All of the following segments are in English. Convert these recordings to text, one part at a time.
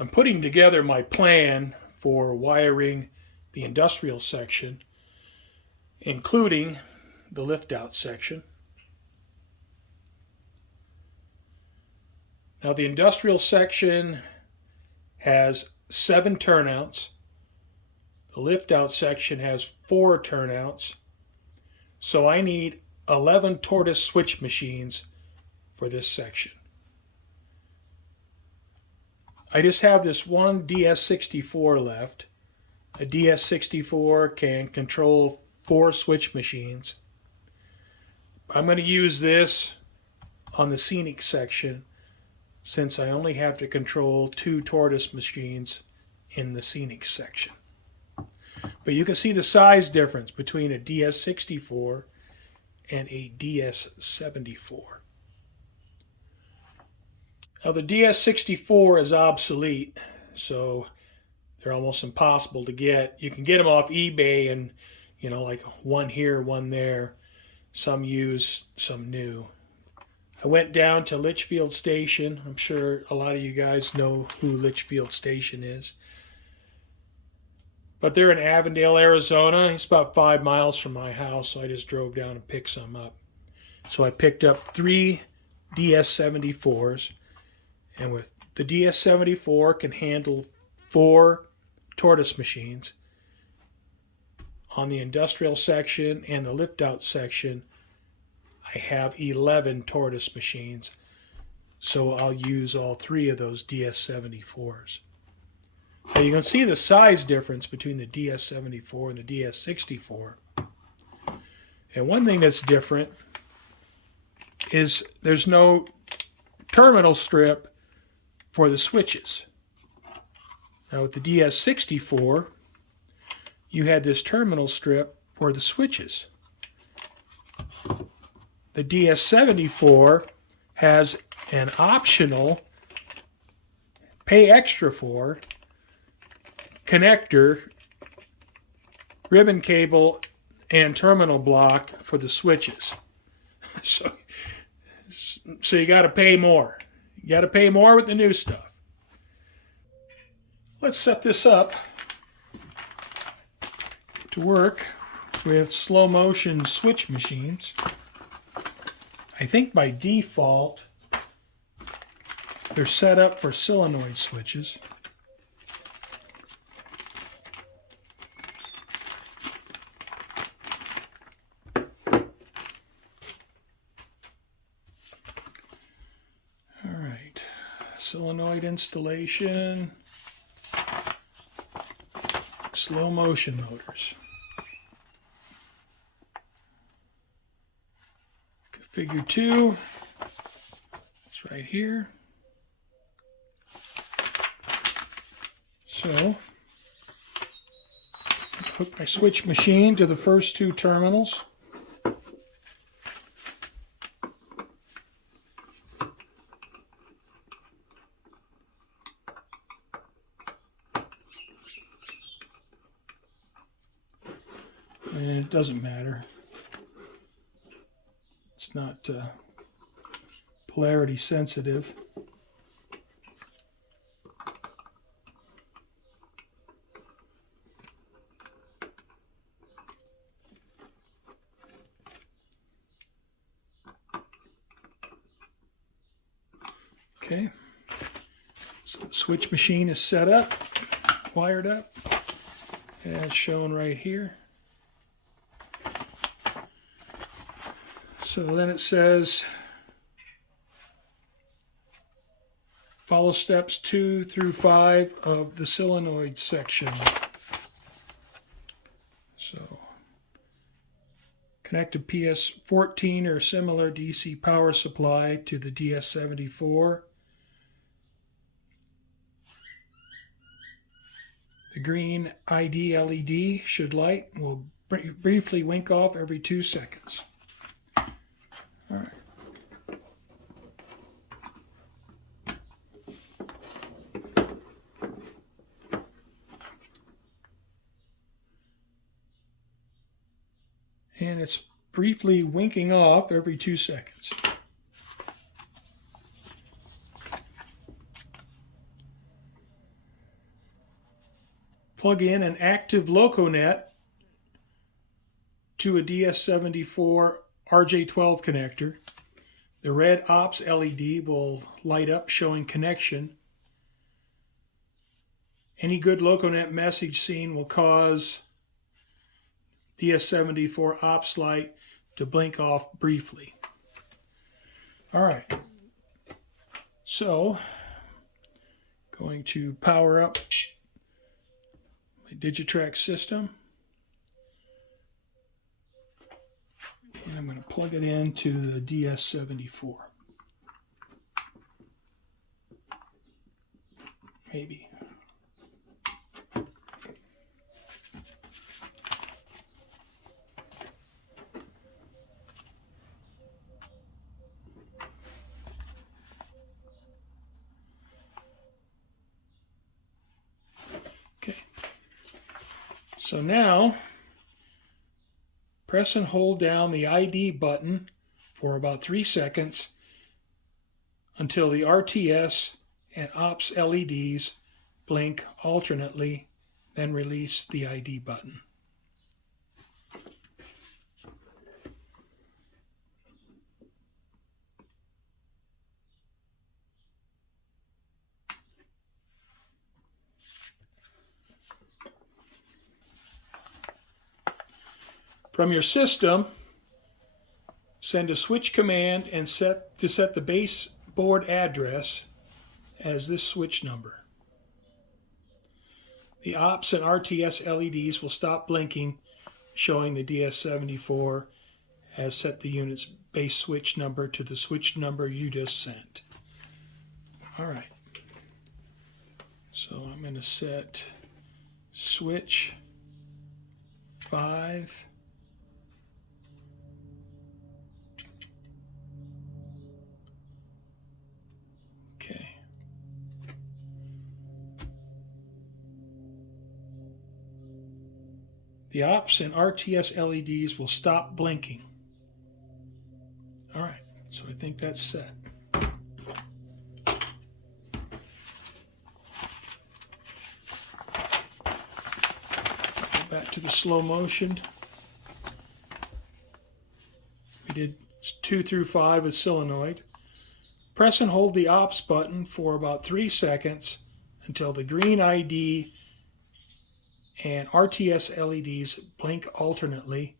I'm putting together my plan for wiring the industrial section, including the lift-out section. Now the industrial section has 7 turnouts. The lift-out section has 4 turnouts. So I need 11 Tortoise switch machines for this section. I just have this one DS64 left. A DS64 can control 4 switch machines. I'm going to use this on the scenic section since I only have to control 2 Tortoise machines in the scenic section. But you can see the size difference between a DS64 and a DS74. Now the DS64 is obsolete, so they're almost impossible to get. You can get them off eBay and, like one here, one there. Some used, some new. I went down to Litchfield Station. I'm sure a lot of you guys know who Litchfield Station is. But they're in Avondale, Arizona. It's about 5 miles from my house, so I just drove down and picked some up. So I picked up 3 DS74s. And with the DS74 can handle 4 Tortoise machines. On the industrial section and the lift-out section, I have 11 Tortoise machines. So I'll use all 3 of those DS74s. Now you can see the size difference between the DS74 and the DS64. And one thing that's different is there's no terminal strip for the switches. Now with the DS64, you had this terminal strip for the switches. The DS74 has an optional, pay extra for, connector, ribbon cable, and terminal block for the switches. So you got to pay more. You got to pay more with the new stuff. Let's set this up to work with slow motion switch machines. I think by default they're set up for solenoid switches. Solenoid installation, slow motion motors. Figure 2, it's right here. So, hook my switch machine to the first 2 terminals. And it doesn't matter. It's not polarity sensitive. Okay. So the switch machine is set up, wired up, as shown right here. So then it says, follow steps 2 through 5 of the solenoid section. So, connect a PS14 or similar DC power supply to the DS74. The green ID LED should light and will briefly wink off every 2 seconds. All right. And it's briefly winking off every 2 seconds. plug in an active LocoNet to a DS74 RJ12 connector. The red ops LED will light up showing connection. Any good LocoNet message seen will cause DS74 ops light to blink off briefly. All right, so going to power up my Digitrax system. And I'm going to plug it into the DS74. Maybe. Okay. So now, press and hold down the ID button for about 3 seconds until the RTS and ops LEDs blink alternately, then release the ID button. From your system, send a switch command and set the base board address as this switch number. The ops and RTS LEDs will stop blinking, showing the DS74 has set the unit's base switch number to the switch number you just sent. All right. So I'm going to set switch 5. Okay. The ops and RTS LEDs will stop blinking. All right, so I think that's set. Go back to the slow motion. We did 2 through 5 with solenoid. Press and hold the ops button for about 3 seconds until the green ID and RTS LEDs blink alternately.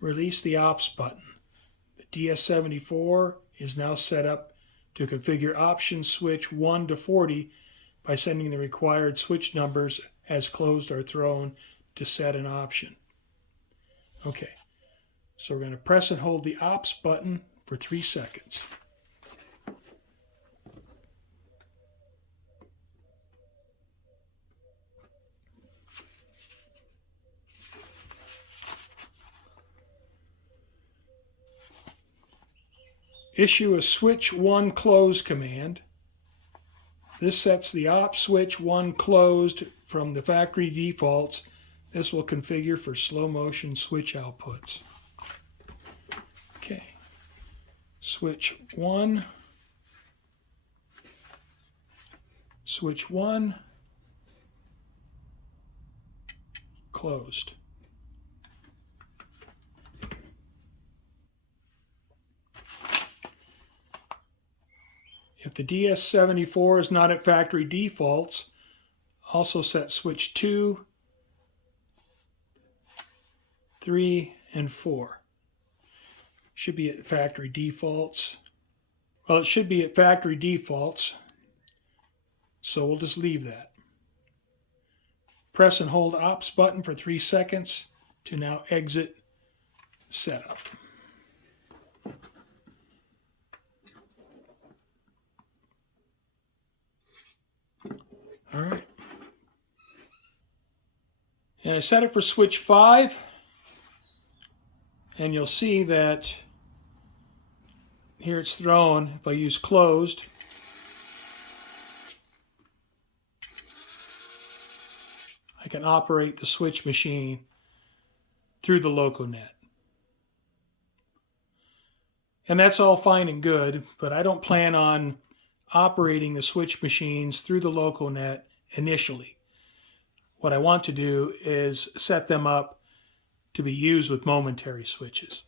Release the ops button. The DS74 is now set up to configure option switch 1 to 40 by sending the required switch numbers as closed or thrown to set an option. Okay, so we're going to press and hold the ops button for 3 seconds. Issue a switch 1 close command. This sets the op switch 1 closed from the factory defaults. This will configure for slow motion switch outputs. Okay, switch 1, switch 1, closed. If the DS74 is not at factory defaults, also set switch 2, 3, and 4. Should be at factory defaults. Well, it should be at factory defaults, so we'll just leave that. Press and hold ops button for 3 seconds to now exit setup. All right. And I set it for switch 5, and you'll see that here it's thrown. If I use closed, I can operate the switch machine through the LocoNet. And that's all fine and good, but I don't plan on operating the switch machines through the LocoNet initially. what I want to do is set them up to be used with momentary switches.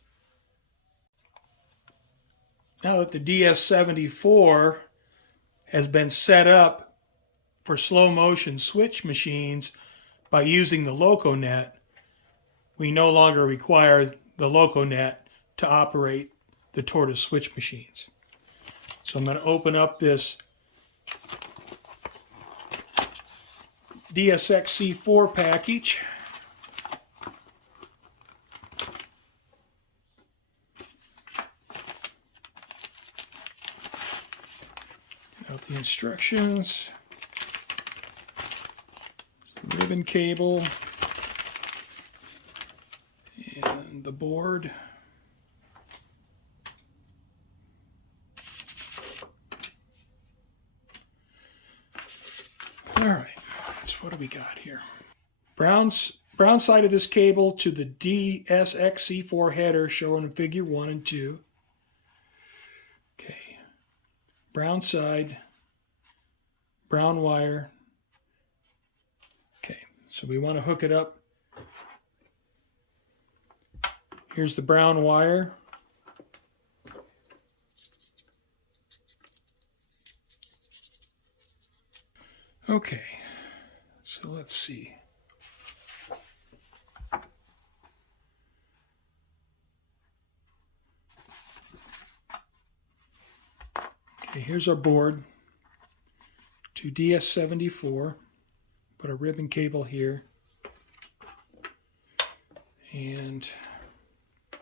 Now that the DS74 has been set up for slow motion switch machines by using the LocoNet, we no longer require the LocoNet to operate the Tortoise switch machines. So I'm going to open up this DSXC4 package. Out the instructions, ribbon cable, and the board. All right, so what do we got here? Brown side of this cable to the DSXC4 header shown in figure 1 and 2. Okay, brown side, brown wire. Okay, so we want to hook it up. Here's the brown wire. Okay, so let's see. Okay, here's our board to DS74. Put a ribbon cable here. And it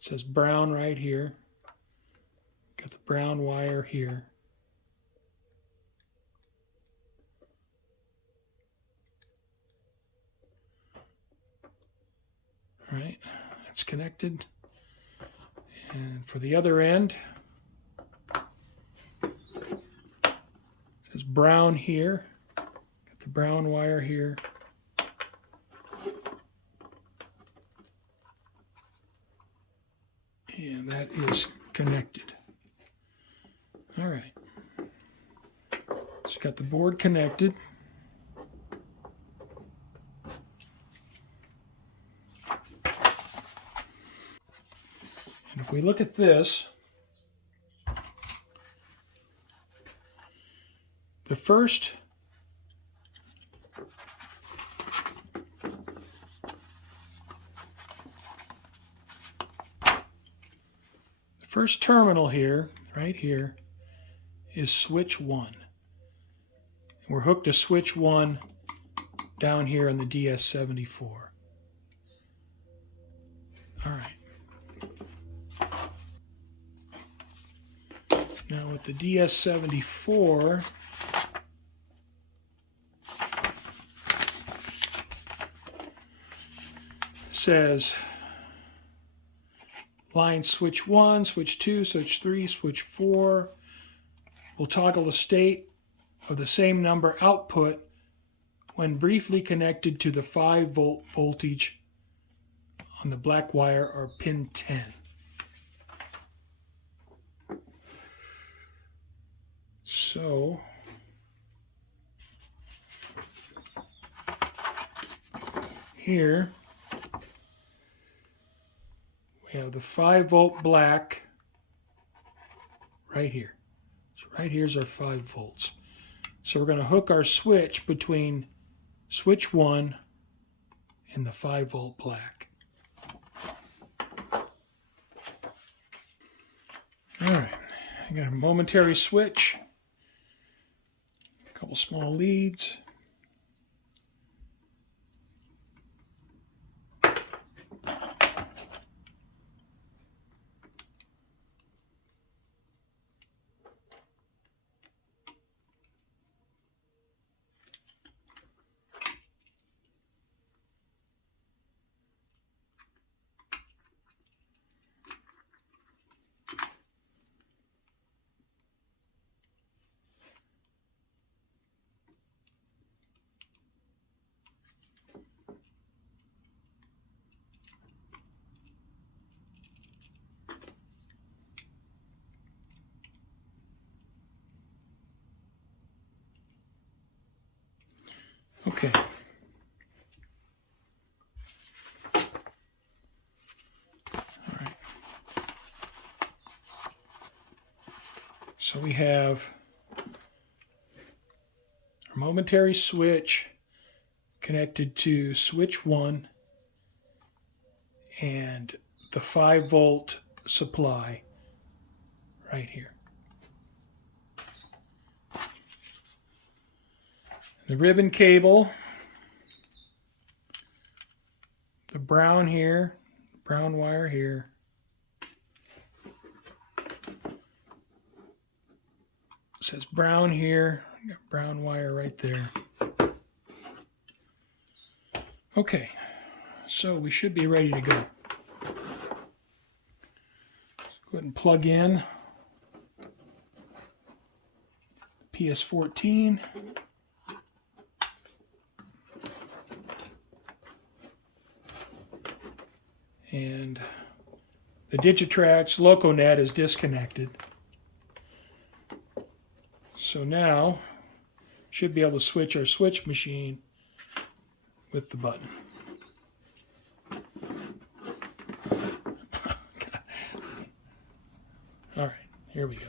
says brown right here. Got the brown wire here. All right, that's connected. And for the other end, it says brown here. Got the brown wire here. And that is connected. All right. So got the board connected. And if we look at this, the first terminal here, right here, is switch 1. And we're hooked to switch 1 down here on the DS74. All right. Now with the DS74, says line switch 1, switch 2, switch 3, switch 4 will toggle the state of the same number output when briefly connected to the 5-volt voltage on the black wire or pin 10. So here we have the 5-volt black right here. So right here's our 5 volts. So we're going to hook our switch between switch 1 and the 5-volt black. All right, I got a momentary switch, a couple small leads. Okay, So we have our momentary switch connected to switch 1 and the 5-volt supply right here. The ribbon cable, the brown here, brown wire here. It says brown here, got brown wire right there. Okay, so we should be ready to go. Go ahead and plug in PS14. And the Digitrax LocoNet is disconnected. So now should be able to switch our switch machine with the button. All right, here we go.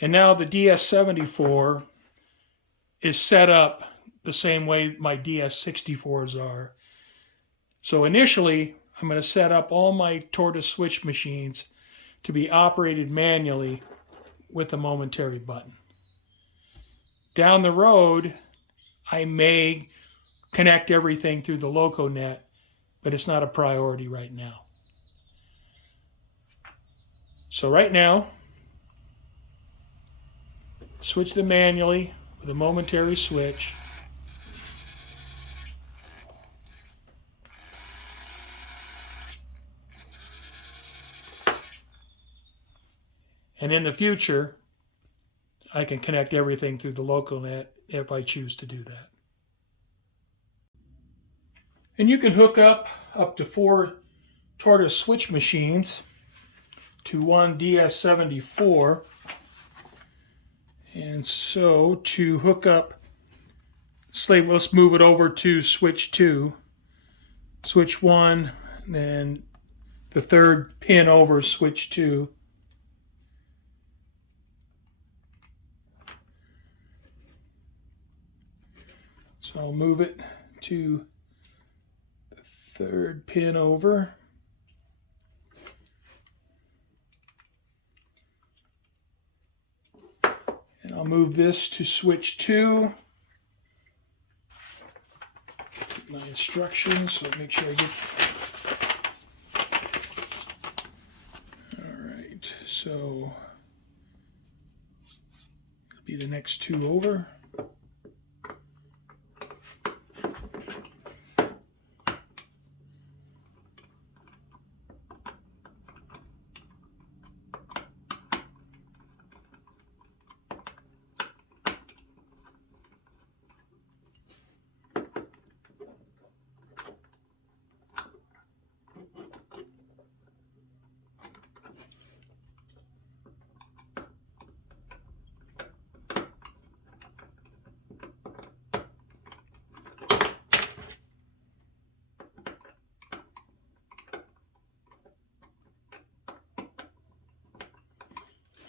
And now the DS74 is set up the same way my DS64s are. So initially, I'm going to set up all my Tortoise switch machines to be operated manually with the momentary button. Down the road, I may connect everything through the LocoNet, but it's not a priority right now. So right now, switch them manually with a momentary switch. And in the future, I can connect everything through the LocoNet if I choose to do that. And you can hook up to 4 Tortoise switch machines to one DS74. And so to hook up, let's move it over to switch 2, switch 1, and then the 3rd pin over switch 2. So I'll move it to the 3rd pin over. And I'll move this to switch 2. Get my instructions, so make sure I get... Alright, so it'll be the next 2 over.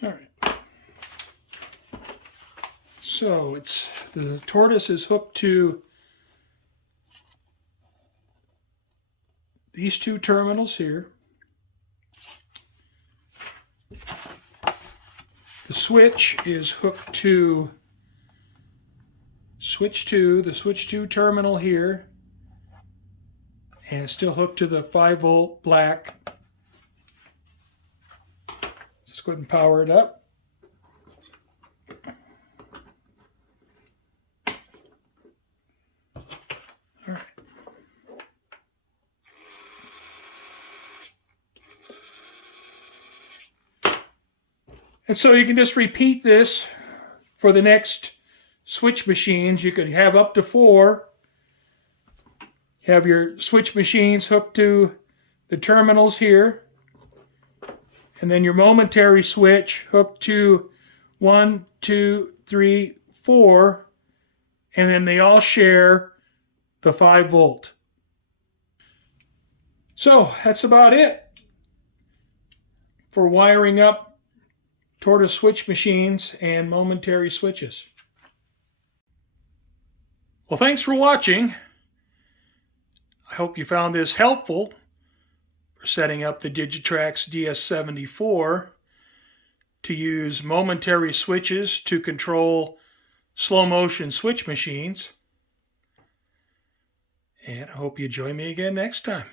All right. So the Tortoise is hooked to these 2 terminals here. The switch is hooked to switch 2, the switch 2 terminal here, and it's still hooked to the 5-volt black. Let's go ahead and power it up. All right. And so you can just repeat this for the next switch machines. You could have up to 4. Have your switch machines hooked to the terminals here. And then your momentary switch hooked to 1, 2, 3, 4, and then they all share the 5 volt. So that's about it for wiring up Tortoise switch machines and Momentary switches. Well, thanks for watching. I hope you found this helpful for setting up the Digitrax DS74 to use Momentary switches to control slow motion switch machines. And I hope you join me again next time.